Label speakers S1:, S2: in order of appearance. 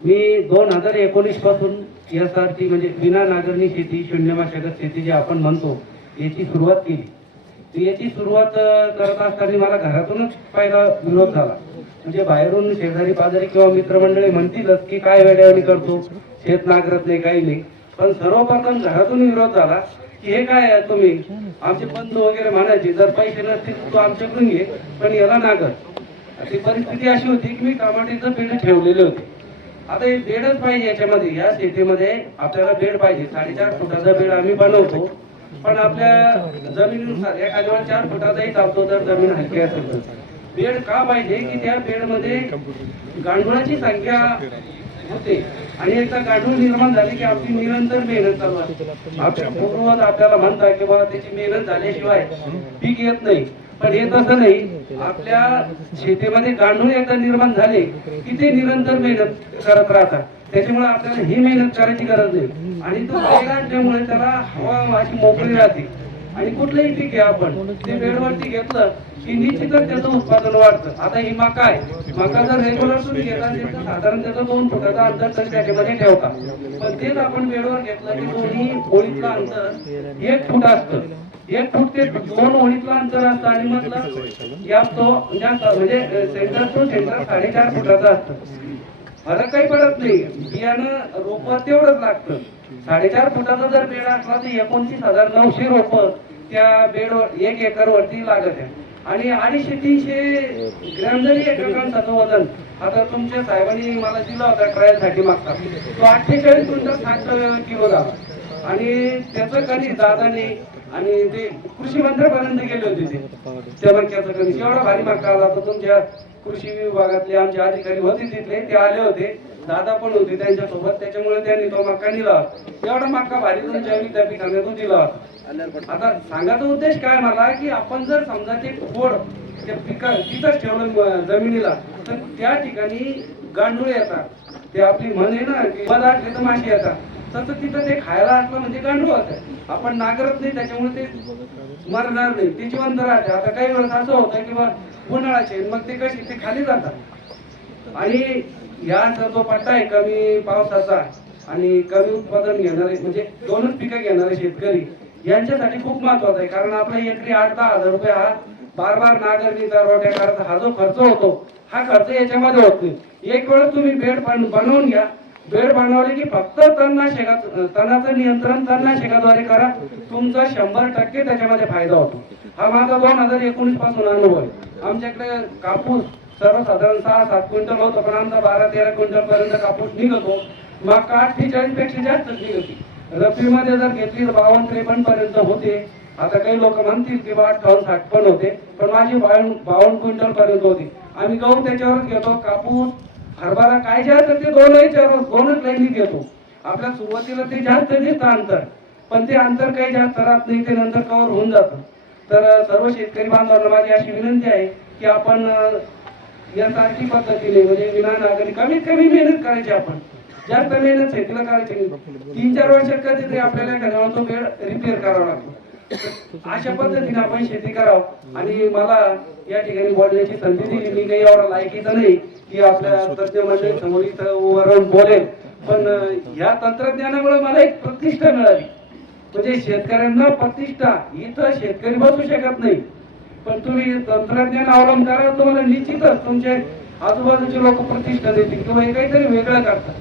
S1: मी दोन हजार एकोणीसपासून S R T म्हणजे विना नांगरणी शेती शून्य मशागत शेती जी आपण म्हणतो याची सुरुवात केली. याची सुरुवात करत असताना मला घरातूनच पहिला विरोध झाला. म्हणजे बाहेरून शेजारी पाजारी किंवा मित्रमंडळी म्हणतीलच की काय वेड्यावणी करतो शेत नांगरत नाही काही नाही. पण सर्वप्रथम घरातून विरोध झाला की हे काय आहे तुम्ही? आमचे बंधू वगैरे म्हणायचे जर पैसे नसतील तो तू आमच्याकडून घे पण याला नागर. अशी परिस्थिती अशी होती की मी टमाट्याचं पीठ ठेवलेले होते. आता हे बेडच पाहिजे याच्यामध्ये. या शेतीमध्ये आपल्याला बेड पाहिजे. साडेचार फुटाचा बेड आम्ही बनवतो. पण आपल्या जमिनीनुसार एखाद्यावर चार फुटाचाही चालतो जर जमीन हलकी असेल तर. बेड का पाहिजे की त्या बेडमध्ये गांडुळाची संख्या होते. आणि एकदा गांडूळ निर्माण झाली की आपली निरंतर मेहनत चालू असते. आपल्या पूर्वज आपल्याला म्हणतात की बाबा त्याची मेहनत झाल्याशिवाय पीक येत नाही. पण हे तसं नाही. आपल्या शेतीमध्ये गांडूळ एकदा निर्माण झाले की ते निरंतर मेहनत करत राहतात. त्याच्यामुळे आपल्याला ही मेहनत करायची गरज नाही. आणि तो असल्यामुळे त्याला हवा माझी मोकळी राहते. आणि कुठलंही पीक घ्या आपण. ते वेळवरती घेतलं की निश्चितच त्याचं उत्पादन वाढतं. आता ही मका आहे. मका जर रेग्युलर तुम्ही घेता तर साधारण त्याचा दोन फुटाचा अंतर तरी त्याच्यामध्ये ठेवता. पण तेच आपण वेळेवर घेतलं की दोन्ही ओळीतलं अंतर एक फूट असतं. एक फूट ते दोन ओळीतला अंतर असतं आणि मधला गॅप तो जास्त म्हणजे सेंटर टू सेंटर साडेचार फुटाचा असतं. फरक काही पडत नाही. बियाणं रोप तेवढंच लागतं. साडेचार फुटाचा जर बेड असला तर एकोणतीस हजार नऊशे रोप त्या बेडवर एक एकर वरती लागत आहे आणि अडीचशे तीनशे ग्रॅम जरी एकरांचं वजन आता तुमच्या साहेबांनी मला दिला होता ट्रायलसाठी मागता तो अठ्ठेचाळीस क्विंटल साठ किलो झाला. आणि त्याचं कणी दादाने आणि ते कृषी मंत्र्यापर्यंत गेले होते ते. त्या मक्याचं कणी एवढा भारी मक्का आला होता. तुमच्या कृषी विभागातले आमचे अधिकारी होते तिथले. ते आले होते. दादा पण होते त्यांच्यासोबत त्याच्यामुळे त्यांनी तो मक्का दिला एवढा मक्का भारी तुमच्या विद्यापीठाने तो दिला आता सांगायचा उद्देश काय मला की आपण जर समजा ते खोड त्या पिका तिथंच ठेवलं जमिनीला तर त्या ठिकाणी गांडूळ येतात. ते आपली म्हण आहे ना की मध आटले तर माशी येतात. तसं तिथं ते खायला असलं म्हणजे गांडूळ आहे आपण नागरत नाही त्याच्यामुळे ते मरणार नाही. ते जिवंत राहते. आता काही वेळेस असं होतं की बा उन्हाळाचे मग ते कशी ते खाली जातात. आणि याचा जो पट्टा आहे कमी पावसाचा आणि कमी उत्पादन घेणारे म्हणजे दोनच पिकं घेणारे शेतकरी यांच्यासाठी खूप महत्वाचं आहे. कारण आपला एकरी आठ दहा हजार रुपये हा बार बार नागरणीचा रोट्या करायचा हा जो खर्च होतो हा खर्च याच्यामध्ये होत नाही. एक वेळ तुम्ही बेड बन- बनवून घ्या बेड बनवले की फक्त तणनाशका तणाचं नियंत्रण तणनाशकाद्वारे करा. तुमचा शंभर टक्के त्याच्यामध्ये फायदा होतो. हा माझा दोन हजार एकोणीसपासून अनुभव आहे. आमच्याकडे कापूस सर्वसाधारण सहा सात क्विंटल होतो पण आमचा बारा तेरा क्विंटल पर्यंत कापूस निघतो. मग अठ्ठेचाळीसपेक्षा जास्त निघते. रब्बीमध्ये जर घेतली तर बावन्न त्रेपन्न पर्यंत होते. आता काही लोक म्हणतील की बा अठ्ठावन्न साठ पण होते पण माझी बावन्न बावन्न क्विंटल पर्यंत होती. आम्ही गहू त्याच्यावरच घेतो कापूस हरभरा काय जे तर ते दोनही चार दोनच लाईनीत घेतो आपल्या सुरुवातीला ते जास्त दिसतं अंतर. पण ते अंतर काही जास्त राहत नाही ते नंतर कव्हर होऊन जातं. तर सर्व शेतकरी बांधवांना माझी अशी विनंती आहे की आपण यासारखी पद्धतीने म्हणजे विना नागरिक कमीत कमी मेहनत करायची आपण. जास्त मेहनत शेतीला करायची नाही. तीन चार वर्षात कधीतरी आपल्याला एखाद्या तो बेड रिपेअर करावा लागतो. अशा पद्धतीने आपण शेती करावं. आणि मला या ठिकाणी बोलण्याची संधी दिली. मी काही एवढा लायकीचा नाही. की आपल्या तज्ञ मंडळी समोर इथं उभं राहून बोलेल पण ह्या तंत्रज्ञानामुळे मला एक प्रतिष्ठा मिळाली. म्हणजे शेतकऱ्यांना प्रतिष्ठा इथं शेतकरी बसू शकत नाही. पण तुम्ही तंत्रज्ञान अवलंब करा तुम्हाला निश्चितच तुमचे आजूबाजूचे लोक प्रतिष्ठा देतील किंवा हे काहीतरी वेगळं करतात.